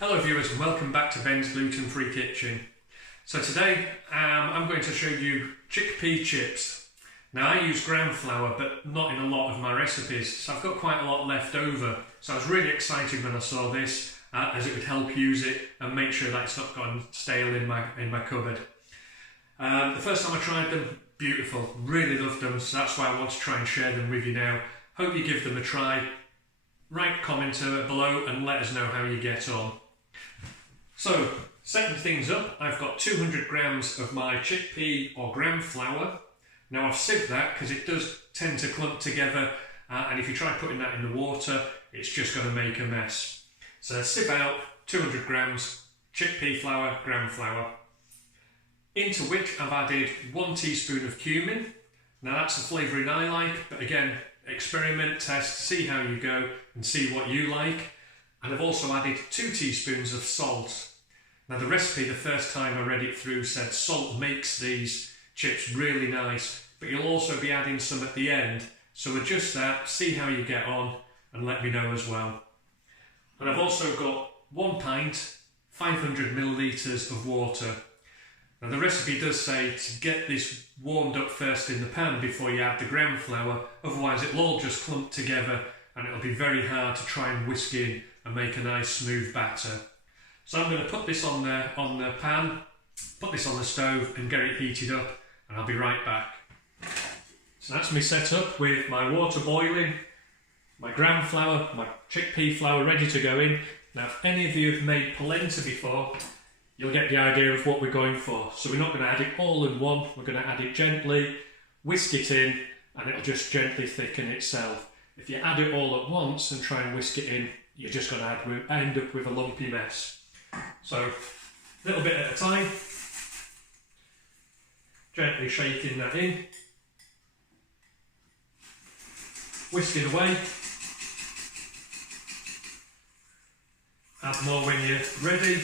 Hello viewers and welcome back to Ben's Gluten Free Kitchen. So today I'm going to show you chickpea chips. Now I use gram flour but not in a lot of my recipes, so I've got quite a lot left over. So I was really excited when I saw this as it would help use it and make sure that it's not gone stale in my cupboard. The first time I tried them, beautiful, really loved them, so that's why I want to try and share them with you now. Hope you give them a try. Write a comment below and let us know how you get on. So, setting things up, I've got 200 grams of my chickpea or gram flour. Now I've sieved that because it does tend to clump together and if you try putting that in the water, it's just going to make a mess. So sieve out 200 grams chickpea flour, gram flour, into which I've added 1 teaspoon of cumin. Now that's the flavouring I like, but again, experiment, test, see how you go and see what you like. And I've also added 2 teaspoons of salt. Now the recipe, the first time I read it through, said salt makes these chips really nice, but you'll also be adding some at the end. So adjust that, see how you get on, and let me know as well. And I've also got 1 pint, 500 millilitres of water. Now the recipe does say to get this warmed up first in the pan before you add the gram flour, otherwise it'll all just clump together and it'll be very hard to try and whisk in and make a nice smooth batter. So I'm going to put this on the pan, put this on the stove and get it heated up, and I'll be right back. So that's me set up with my water boiling, my gram flour, my chickpea flour ready to go in. Now if any of you have made polenta before, you'll get the idea of what we're going for. So we're not going to add it all in one, we're going to add it gently, whisk it in, and it'll just gently thicken itself. If you add it all at once and try and whisk it in, you're just going to end up with a lumpy mess. So, a little bit at a time, gently shaking that in, whisking away, add more when you're ready.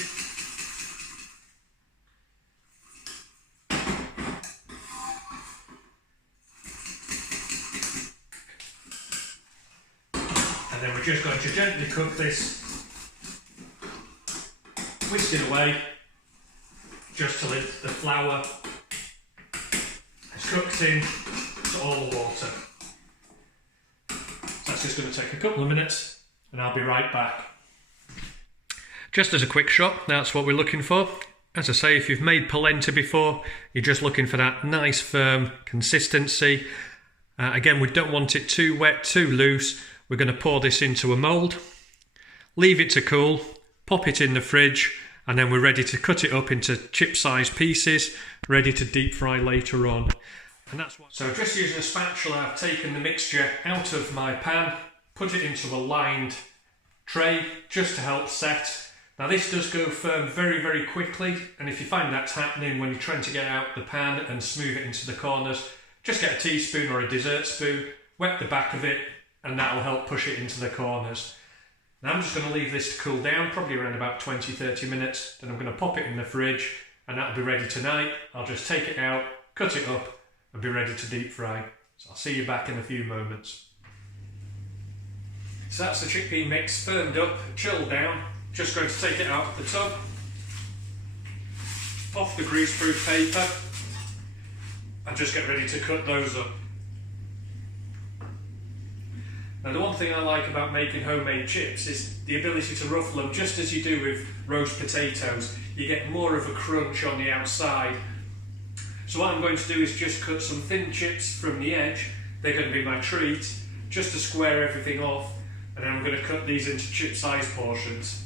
And then we're just going to gently cook this, whisk it away, just till the flour is cooked in to all the water. So that's just going to take a couple of minutes and I'll be right back. Just as a quick shot, that's what we're looking for. As I say, if you've made polenta before, you're just looking for that nice firm consistency. Again, we don't want it too wet, too loose. We're going to pour this into a mould, leave it to cool, pop it in the fridge, and then we're ready to cut it up into chip-sized pieces, ready to deep fry later on. And that's what. So just using a spatula, I've taken the mixture out of my pan, put it into a lined tray just to help set. Now this does go firm very, very quickly, and if you find that's happening when you're trying to get out the pan and smooth it into the corners, just get a teaspoon or a dessert spoon, wet the back of it, and that'll help push it into the corners. Now I'm just going to leave this to cool down, probably around about 20-30 minutes, then I'm going to pop it in the fridge and that'll be ready tonight. I'll just take it out, cut it up and be ready to deep fry. So I'll see you back in a few moments. So that's the chickpea mix firmed up, chilled down. Just going to take it out of the tub, off the greaseproof paper and just get ready to cut those up. Now the one thing I like about making homemade chips is the ability to ruffle them just as you do with roast potatoes. You get more of a crunch on the outside. So what I'm going to do is just cut some thin chips from the edge. They're going to be my treat, just to square everything off. And then I'm going to cut these into chip-sized portions.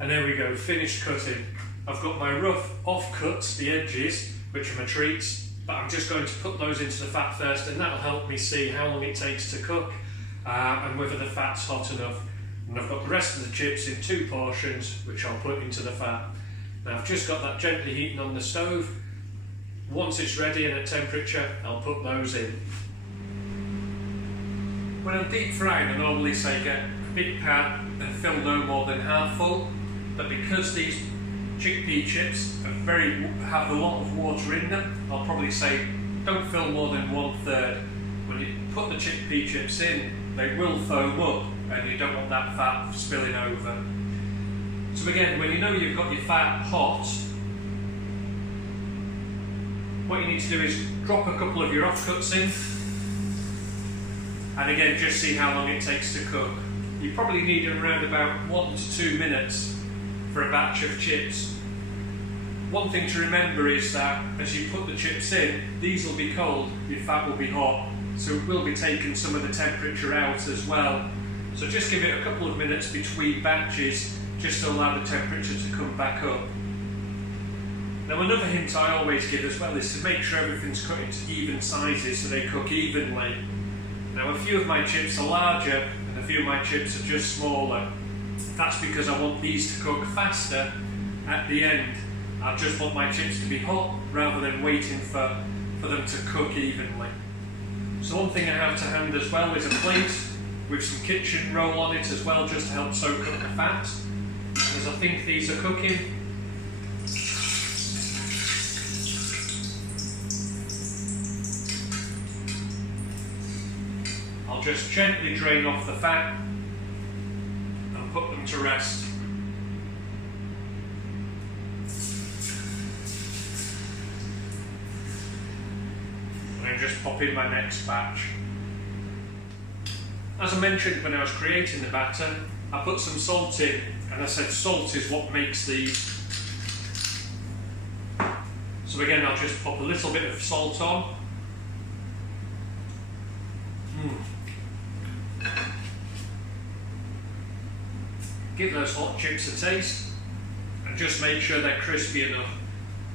And there we go, finished cutting. I've got my rough off-cuts, the edges, which are my treats. But I'm just going to put those into the fat first and that'll help me see how long it takes to cook and whether the fat's hot enough. And I've got the rest of the chips in 2 portions which I'll put into the fat. Now I've just got that gently heating on the stove. Once it's ready and at temperature, I'll put those in. When I'm deep frying, I normally say get a big pan and fill no more than half full, but because these chickpea chips have a lot of water in them, I'll probably say don't fill more than 1/3. When you put the chickpea chips in, they will foam up and you don't want that fat spilling over. So again, when you know you've got your fat hot, what you need to do is drop a couple of your offcuts in, and again just see how long it takes to cook. You probably need around about 1 to 2 minutes for a batch of chips. One thing to remember is that as you put the chips in, these will be cold, your fat will be hot, so it will be taking some of the temperature out as well. So just give it a couple of minutes between batches just to allow the temperature to come back up. Now another hint I always give as well is to make sure everything's cut into even sizes so they cook evenly. Now a few of my chips are larger and a few of my chips are just smaller. That's because I want these to cook faster at the end. I just want my chips to be hot rather than waiting for them to cook evenly. So one thing I have to hand as well is a plate with some kitchen roll on it as well, just to help soak up the fat. As I think these are cooking, I'll just gently drain off the fat and put them to rest. And then just pop in my next batch. As I mentioned when I was creating the batter, I put some salt in, and I said salt is what makes these. So again, I'll just pop a little bit of salt on. Give those hot chips a taste, and just make sure they're crispy enough.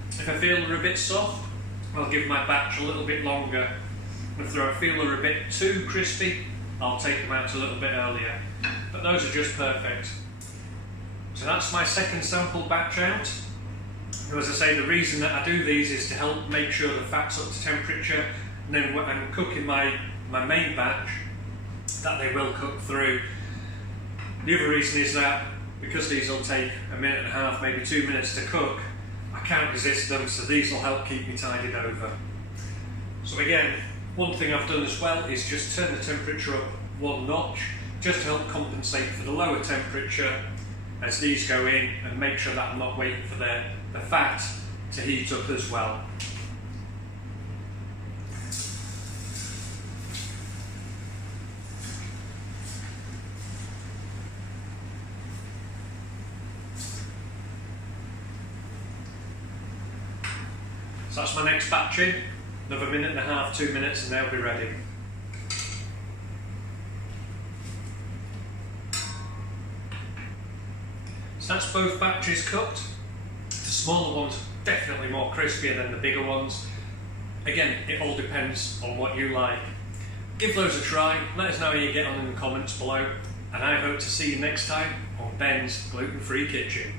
If I feel they're a bit soft, I'll give my batch a little bit longer. If I feel they're a bit too crispy, I'll take them out a little bit earlier. But those are just perfect. So that's my second sample batch out. And as I say, the reason that I do these is to help make sure the fat's up to temperature, and then when I'm cooking my main batch, that they will cook through. The other reason is that because these will take 1.5 minutes, maybe 2 minutes to cook, I can't resist them, so these will help keep me tidied over. So again, one thing I've done as well is just turn the temperature up 1 notch, just to help compensate for the lower temperature as these go in, and make sure that I'm not waiting for the fat to heat up as well. So that's my next batch in, another 1.5 minutes, 2 minutes, and they'll be ready. So that's both batches cooked. The smaller ones definitely more crispier than the bigger ones. Again, it all depends on what you like. Give those a try, let us know how you get on in the comments below, and I hope to see you next time on Ben's Gluten-Free Kitchen.